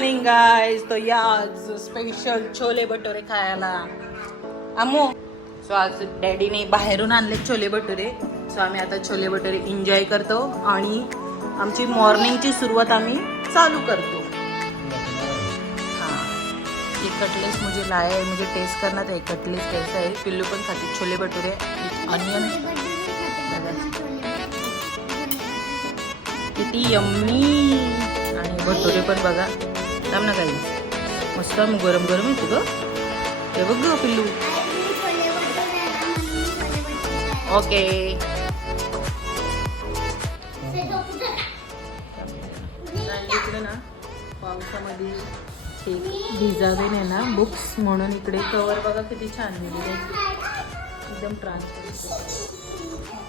Morning guys. तो या आज स्पेशल छोले भटुरे खायला अम्मू. सो आज डॅडीने बाहेरून आणले छोले भटुरे. सो आम्ही आता छोले भटुरे एन्जॉय करतो आणि आमची मॉर्निंगची सुरुवात आम्ही चालू करतो. हाँ, ये कटलेस मुझे लाया है, मुझे टेस्ट करना था. कटलेस कैसा है. पिल्लू पण खाते छोले भटुरे. ऑनियन किती यम्मी. आणि भटुरे पण बघा. थांब ना काही मस्त गरम गरम आहे तुझं. हे बघ ग पिल्लू. ओके इकडे ना पावसामध्ये भिजावे नाही ना बुक्स म्हणून इकडे कवर बघा किती छान मिळेल. एकदम ट्रान्सपरंट.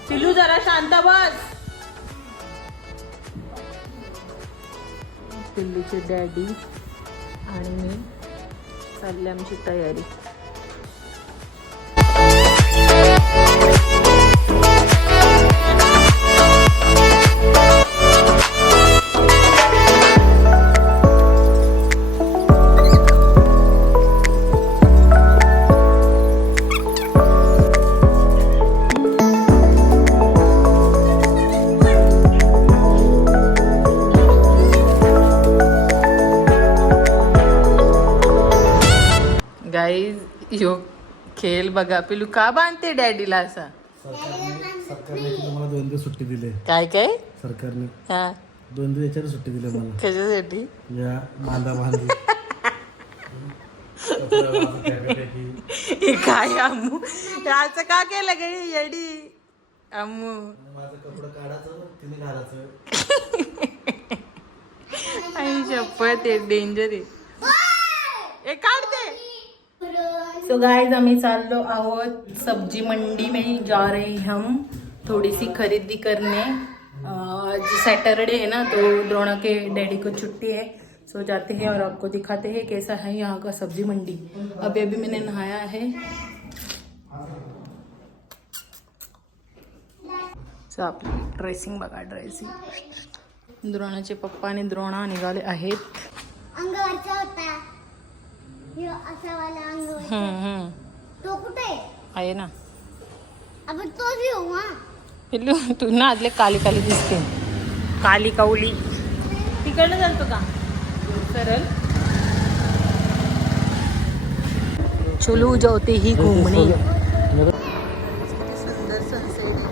पिल्लू जरा शांत बस. पिल्लूचे डॅडी आणि मी चालली आमची तयारी. गाईज यो खेळ बघा. पिलू का बांधते डॅडीला असा. सरकारने तुम्हाला 2 दिवस सुट्टी दिली. काय काय सरकारने हा 2 दिवस याच्यावर सुट्टी दिली मला. कशासाठी. या बांधा बांधी हे काय अम्मू याचं का केलं गे येडी अम्मू. माझं कपडं काढायचं तिने घालायचं. आई शपथ आहे डेंजर आहे. हे काढते. सो गाइस हमें चालो आहोत सब्जी मंडी में जा रहे हैं हम थोड़ी सी खरीदी करने. आज सैटरडे है ना तो द्रोणा के डैडी को छुट्टी है. सो जाते हैं और आपको दिखाते हैं कैसा है यहाँ का सब्जी मंडी. अभी मैंने नहाया है. सो आपली ड्रेसिंग बघा. ड्रेसिंग द्रोणाचे पप्पा आणि द्रोणा निघाले आहेत. अंगावरचा होता असा वाला अंगावर. तो कुठे आहे ना. आपण तोच घेऊ. हा पिल्लू तू ना आदले काली काली दिसते. काली कावली. तिकडनं चालतो का सरळ. चलो जाते ही घूमने. सुंदर सनसेट.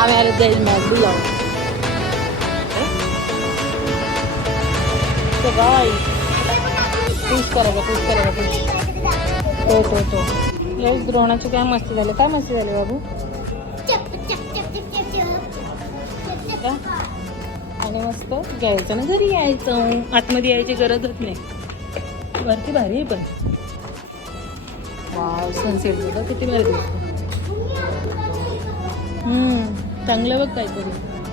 आम्ही आले जाईल मॅच बुलाव. पुश करायला तो लयच द्रोणाचे काय मस्ती झाले. काय मस्ती झाले बाबू. आणि मस्त घ्यायचं ना घरी यायचं. आतमध्ये यायची गरजच नाही. वरती भारी आहे पण. वाव सनसेट बघा किती भारी दिसतो. चांगलं बघ काहीतरी.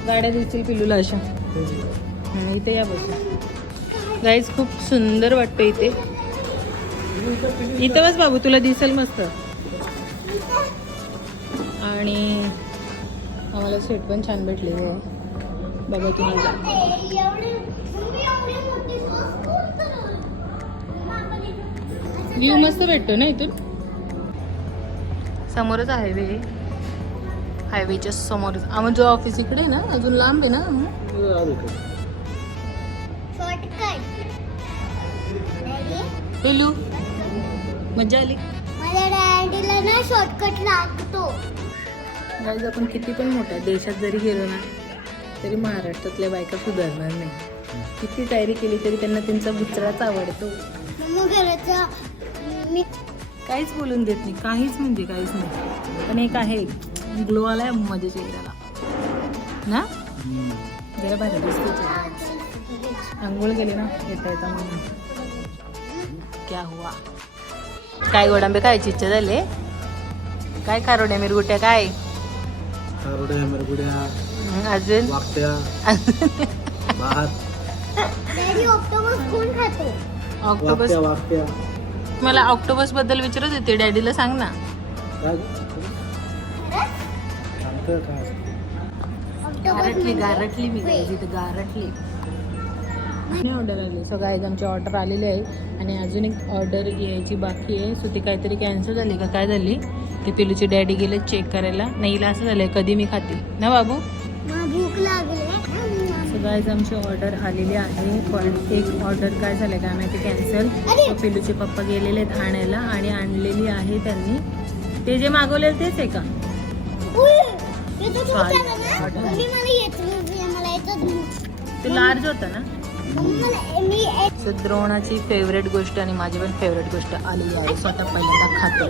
गाड्या दिसतील पिल्लूला अशा. आणि इथे या बस गाईज खूप सुंदर वाटतं इथे. इथं बस बाबू तुला दिसेल मस्त. आणि आम्हाला सीट पण छान भेटली आहे बघा तुम्हाला. व्ह्यू मस्त भेटतो ना इथून. समोरच हायवे. हायवेच्या समोरच आमचं ऑफिस इकडे ना. अजून लांब आहे ना. पिल्लू मजा आली. माझ्या डॅडीला ना शॉर्टकट लागतो. गाईज आपण किती पण मोठ्या देशात जरी गेलो ना तरी महाराष्ट्रातल्या बायका सुधारणार नाही. किती तयारी केली तरी त्यांना त्यांचा बुचराच आवडतो. मी काहीच बोलून देत नाही. काहीच म्हणजे काहीच नाही. पण एक आहे ग्लो आलाय माझ्या चेहऱ्याला ना. जरा भारी दिसते. आंघोळ गेली ना येता येता म्हणून. क्या हुआ काय गोडांबे खायची इच्छा झाली? काय खारोड्या मिरगुट्या काय? खारोड्या मिरगुड्या अजून वाकट्या भात डॅडी ऑक्टोपस कोण खातो? ऑक्टोबस. वाकट्या वाकट्या मला ऑक्टोबस बद्दल विचारत होते, डॅडीला सांग ना. काय सांगतं काय गारटली गारटली मी तिथे गारटली ऑर्डर आली. सो गाईज आमची ऑर्डर आलेली आहे आणि अजून एक ऑर्डर यायची बाकी आहे. सो ती काहीतरी कॅन्सल झाली का काय झाली ते पिलूचे डॅडी गेले चेक करायला. नाहीला असं झालंय कधी मी खाते ना बाबू. मला भूक लागली. सो गाईज आमची ऑर्डर आलेली आहे पण एक ऑर्डर काय झालं काय माहिती कॅन्सल. सो पिलूचे पप्पा गेलेले आहेत आणायला आणि आणलेली आहे त्यांनी. ते जे मागवलेलं तेच आहे का? हे तर खूप छान आहे ना. मम्मी मला येत नाही, मला येतच नाही. ते लार्ज होतं ना. मम्मी मी सो द्रोणाची फेवरेट गोष्ट आणि माझी पण फेवरेट गोष्ट आलेली आहे. स्वतः पहिल्यांदा खातो.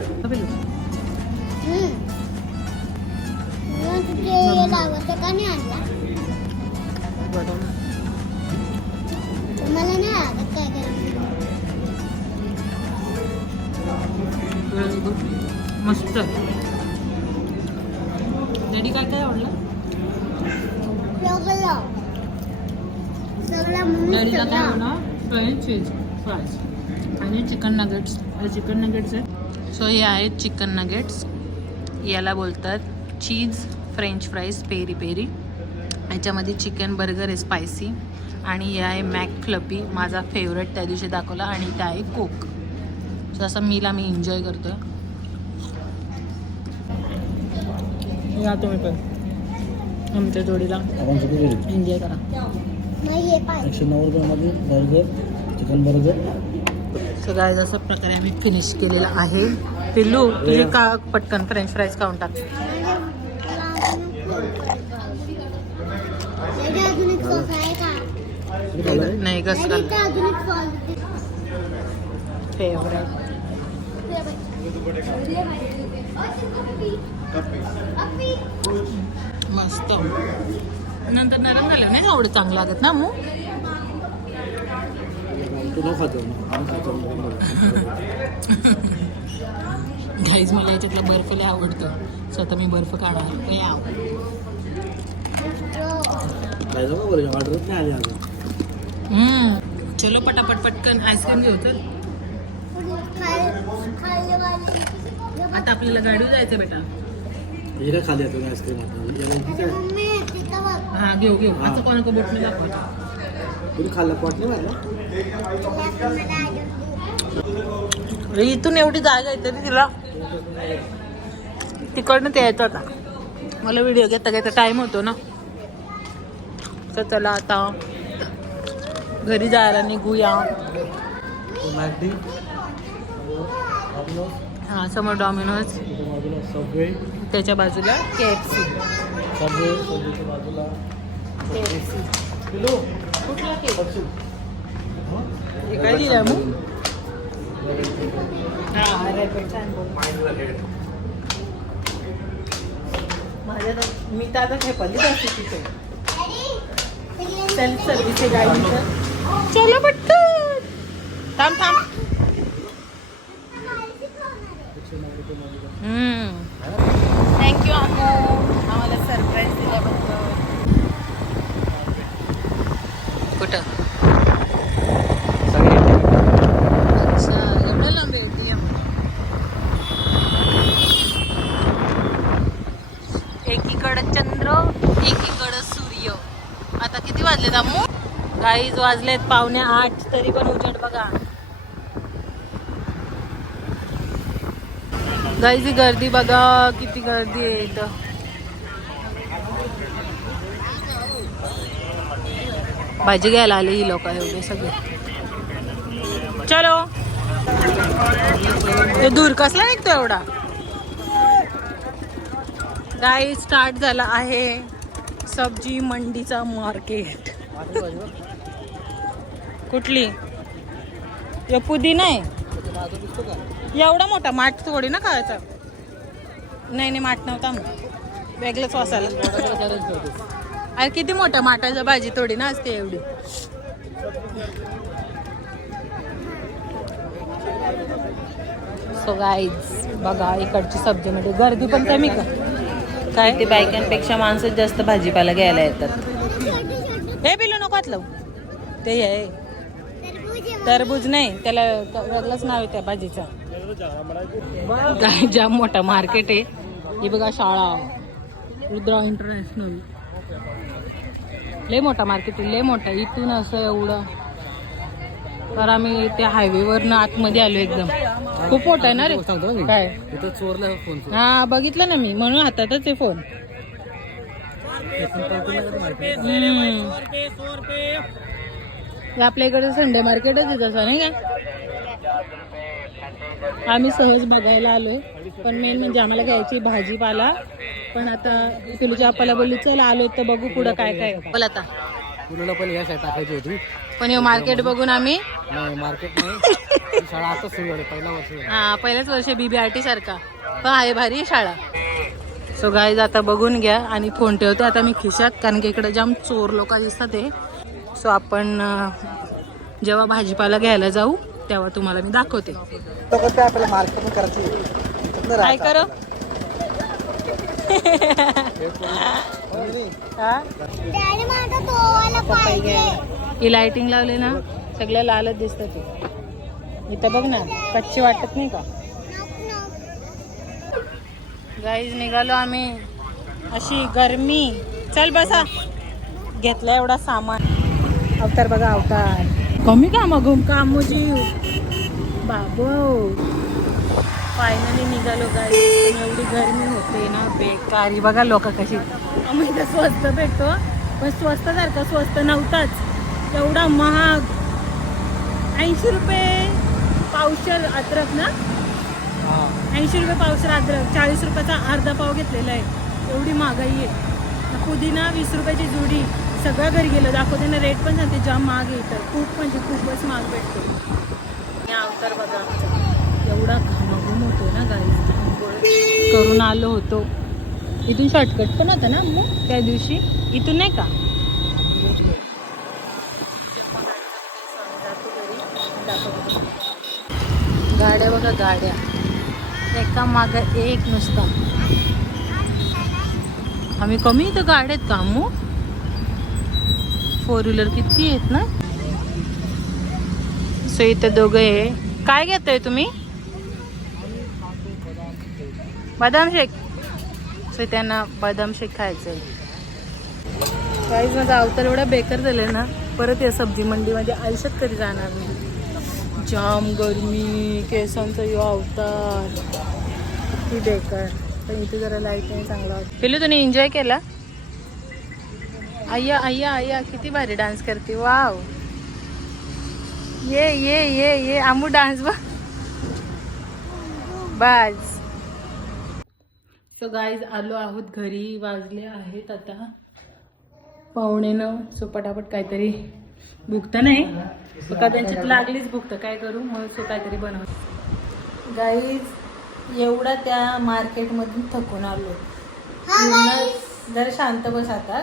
लावत का नाही आणला बरोबर. मला नाही आवडत काय करायचं. मस्त. डॅडी काय काय आवडलं? डॅडीला काय आवडलं? फ्राईड चीज फ्राईज आणि चिकन नगेट्स. चिकन नगेट्स आहेत. सो हे आहेत चिकन नगेट्स. याला बोलतात चीज फ्रेंच फ्राईज पेरी पेरी. याच्यामध्ये चिकन बर्गर आहे स्पायसी आणि हे आहे मॅक फ्लपी माझा फेवरेट त्या दिवशी दाखवला आणि त्या आहे कोक. सो असं मील आम्ही एन्जॉय करतोय. या तुम्ही पण आमच्या जोडीला आपण किती गेली एन्जॉय करा. 190 रुपयामध्ये burger chicken burger. So guys अशा प्रकारे आम्ही फिनिश केलेला आहे. पिल्लू तुझे का पटकन फ्रेंच फ्राईज खाऊन टाक. अजून एक सॉस आहे का? नाही कसं अजून एक सॉस फेवरेट. मस्त. नंतर नरम झालं नाही एवढं चांगलं लागत ना मग. तू न खातो गाईज मला याच्यातला बर्फ लय आवडतो. स्वतः मी बर्फ काढणार. ऑर्डरच नाही आली अजून. चलो पटापट पटकन आईस्क्रीम घेऊ. चल आता आपल्याला गाडीवर जायचं बेटा. हे काय खाली तुम्ही आईस्क्रीम आता मम्मी तिथं बघ. हा घेऊ घेऊ. आता कोणाला बोटने दाखवा. तुम्ही खाल्लं पोट नाही मारलं. इथून एवढी जागा आहे तरी तिला तिकडनं ते यायचं आता. मला व्हिडिओ घेता घेता टाइम होतो ना. तर चला आता घरी जायला निघूया. मॅकडी हा समोर डॉमिनोज सबवे त्याच्या बाजूला KFC. सबवेच्या बाजूला KFC. किलो कुठला केक? हे काय दिलं मग? माझ्या मी तर आता खेपली असते तिथे. सेल्फ सर्व्हिस आहे गाडीचं. चलो पटकन. थांब थांब. थँक्यू आम्हाला सरप्राईज दिल्याबद्दल. कुठं? अच्छा एवढं लांब येते. एकीकडं चंद्र एकीकडं सूर्य. आता किती वाजले दामू? गाईज वाजलेत 7:45 तरी पण उजेड बघा. गाईची गर्दी बघा किती गर्दी आहे इथं. भाजी घ्यायला आली ही लोक एवढे सगळे. चलो ते दूर कसला निघतो एवढा. गाई स्टार्ट झाला आहे सब्जी मंडीचा मार्केट. कुठली? हे पुदिना आहे एवढा मोठा. माठ थोडी ना खायचा. नाही नाही माठ नव्हता मग वेगळंच वासायला. अरे किती मोठ्या माठाच्या भाजी थोडी ना असते एवढी. सो गाईज बघा इकडची सब्जी म्हणजे गर्दी पण कमी का काय ते बायकांपेक्षा माणसं जास्त भाजीपाला घ्यायला येतात. हे पिलू नको लावू ते आहे टरबूज नाही त्याला वेगळंच नाव आहे त्या भाजीचं. काय जाम मोठा मार्केट आहे. ही बघा शाळा रुद्रा इंटरनॅशनल लय मोठा मार्केट आहे लय मोठा. इथून असं एवढं तर आम्ही त्या हायवेवरनं आतमध्ये आलो एकदम. खूप मोठा आहे ना रे काय चोरला फोन. हा बघितलं ना मी म्हणून हातातच आहे फोन. आपल्या इकडे संडे मार्केटच आहे तसं नाही का. आम्ही सहज बघायला आलोय पण मेन म्हणजे आम्हाला घ्यायची भाजीपाला. पण आता पिलूच्या आप्पाला बोलली चल आलोय तर बघू पुढं काय काय. बोल आता तुला पण या साईड टाकायची होती पण हे मार्केट बघून आम्ही नाही मार्केट नाही शाळा आता सुरू झाली पहिला वर्ष. हा पहिल्याच वर्ष BBRT सारखा पण आहे भारी शाळा. सो गाईज आता बघून घ्या आणि फोन ठेवते आता मी खिशात कारण की इकडे जाम चोर लोक दिसतात आहे. सो आपण जेव्हा भाजीपाला घ्यायला जाऊ तेव्हा तुम्हाला मी दाखवते. आपल्याला मार्केट करायची काय कर डॅडी माझा तो वाला पाहिजे. ही लाइटिंग लावले ना सगळ्या लालच दिसतात. इथं बघ ना कच्ची वाटत नाही का. गाईज निघालो आम्ही अशी गरमी. चल बसा घेतला एवढा सामान. अवतार बघा अवतार कमी कामो जीव बाबू. फायनली निघालो गाईज. एवढी गरमी होते ना बेकारी. बघा लोक कशी आम्ही इथं स्वस्त भेटतो पण स्वस्त सारखं स्वस्त नव्हताच. एवढा महाग 80 रुपये पावशेर अद्रक ना 80 रुपये पावशेर अद्रक 40 रुपयाचा अर्धा पाव घेतलेला आहे. एवढी महागाई आहे. पुदिना 20 रुपयाची जुडी. सगळं घरी गेलं दाखवते ना रेट पण सांगते जाम महाग आहे. तर खूप म्हणजे खूपच महाग भेटतो. अवतार बघा एवढा घामाघूम होतो ना गाडी करून आलो होतो. इथून शॉर्टकट पण होता ना मग त्या दिवशी इथून नाही का. गाड्या बघा गाड्या एका मागं एक नुसता. आम्ही कमी इथं गाड्या आहेत का मग 4 व्हीलर किती आहेत ना. सो इथं दोघं आहे. काय घेतोय तुम्ही बदाम शेक. सो त्यांना बदाम शेक खायचं आहे. काहीच माझा अवतार एवढा बेकार झालाय ना परत या सब्जी मंडीमध्ये आयुष्यात कधी जाणार नाही. जाम गरमी केसांचा यो अवतार किती बेकार. पण इथे जरा लाईट नाही चांगला होता. पिलू तुम्ही एन्जॉय केला. आय्या आय्या आय्या किती भारी डान्स करते. वाव ये ये ये ये आमू डान्स बाज. सो गाईज आलो आहोत घरी. वाजले आहेत आता 8:45. सो पटापट काहीतरी भूक तर नाही कदाचित लागलीच भूक तर काय करू मग सो काहीतरी बनव. गाईज एवढा त्या मार्केटमधून थकून आलो. जरा शांत बस आता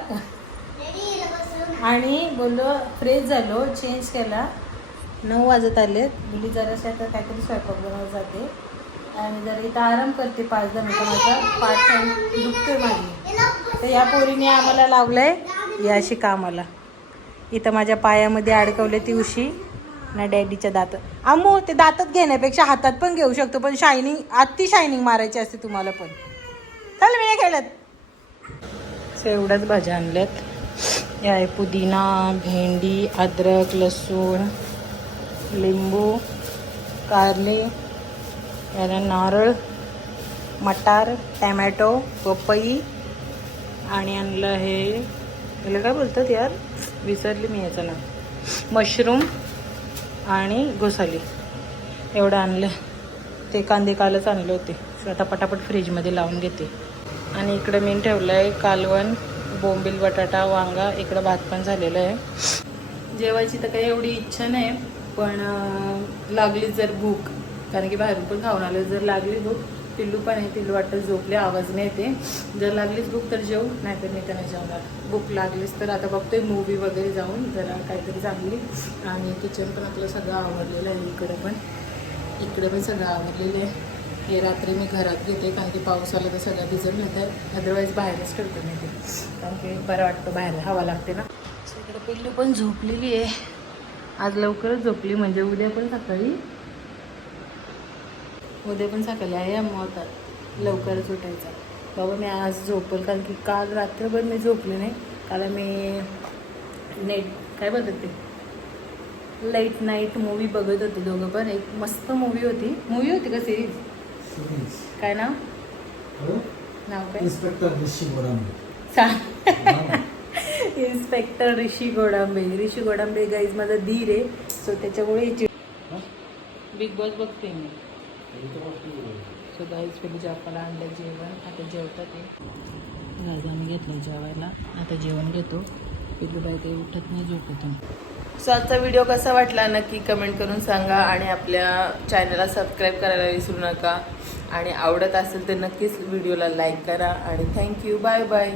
आणि बोललो फ्रेश झालो चेंज केला. 9 वाजत आलेत. मुली जराशी आता काहीतरी स्वयंपाक बनवत जाते आणि जरा इथं आराम करते 5-10 मिनिटं. माझा पाठ दुखतोय माझी. तर या पोरीने आम्हाला लावलंय या अशी कामाला. इथं माझ्या पायामध्ये अडकवले ती उशी ना डॅडीच्या दातात. आमू ते दातात घेण्यापेक्षा हातात पण घेऊ शकतो पण शायनिंग अति शायनिंग मारायची असते तुम्हाला पण. चल मी खेळत. एवढ्याच भाज्या आणल्यात. हे आहे पुदिना भेंडी अद्रक लसूण लिंबू कारले याला नारळ मटार टॅमॅटो पपई आणि आणलं हे याला काय बोलतात यार विसरली मी याचं नाव. मशरूम आणि घोसाली एवढं आणलं. ते कांदे कालच आणले होते. आता पटापट फ्रीजमध्ये लावून घेते. आणि इकडं मी ठेवलं आहे कालवण बोंबील बटाटा वांगा. इकडं भात पण झालेलं आहे. जेवायची तर काही एवढी इच्छा नाही पण लागली जर भूक कारण की बाहेरून पण खाऊन आलं. जर लागली भूक पिल्लू पण आहे. पिल्लू वाटत झोपले आवाज नाही येते. जर लागलीच भूक तर जेवू नाहीतर मी त्यांना जेवणार. भूक लागलीच तर आता बघतोय मूवी वगैरे जाऊन जरा काहीतरी चांगली. आणि किचन पण आपलं सगळं आवरलेलं आहे. इकडे पण सगळं आवरलेलं आहे. हे रात्री मी घरात घेते कारण की पाऊस आला तर सगळं भिजून घेते अदरवाईज बाहेरच ठेवते मी ते कारण की बरं वाटतं बाहेर हवा लागते ना. इकडे पिल्लू पण झोपलेली आहे. आज लवकरच झोपली म्हणजे उद्या पण सकाळी आहे मग आता लवकरच उठायचं. बाबा मी आज झोपेल कारण की काल रात्रभर मी झोपले नाही. काल मी नेट काय बोलतात ते लाईट नाईट मूवी बघत होते दोघं पण. एक मस्त मूवी होती का सिरीज? काय नाव काय इन्स्पेक्टर ऋषी गोडांबे. सांग. इन्स्पेक्टर ऋषी गोडांबे गाईज माझा धीर आहे. सो त्याच्यामुळे बिग बॉस बघते मी. सो गाईज पहिले जापाला आणलं जेवण. आता जेवतात ते गाईज आम्ही घेतलं जेवायला. आता जेवण घेतो. पिल्लू बाई काही उठत नाही झोपेतून. सो आजचा व्हिडिओ कसा वाटला नक्की कमेंट करून सांगा आणि आपल्या चॅनलला सबस्क्राईब करायला विसरू नका आणि आवडत असेल तर नक्कीच व्हिडिओला लाईक करा आणि थँक्यू. Bye bye.